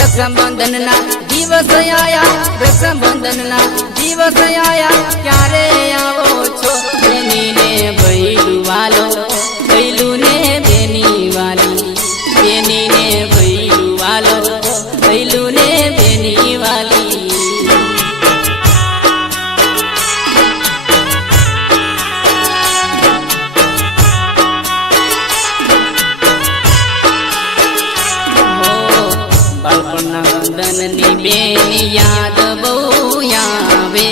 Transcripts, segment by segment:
रक्षाबंधन ना दिवस आया, रक्षाबंधन ना दिवस आया, क्यारे आवो छो बेनी ने भैलू वालो, भैलू ने बेनी वाली, बेनी ने भैलू वालो, भैलू ने बेनी वाली। बालपणनी बेनी याद बहु आवे,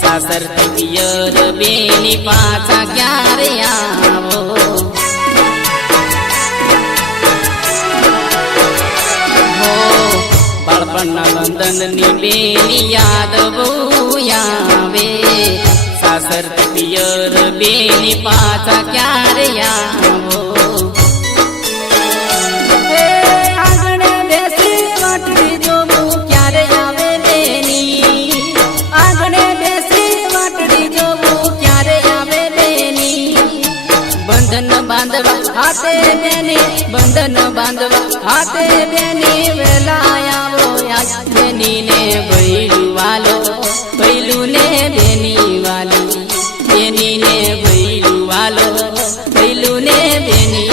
सासर पियर बेनी पाछा क्यारे आवो। हो बालपणनी बेनी याद बहु आवे, सासर पियर बेनी पाछा क्यारे आवो। बंधन बांधवा हाथे बेनी, बंधन बांधवा हाथे बेनी, वेला आवो बेनी ने भैलू वालो, भैलू ने बेनी वाली, बेनी ने भैलू वालो, भैलू ने बेनी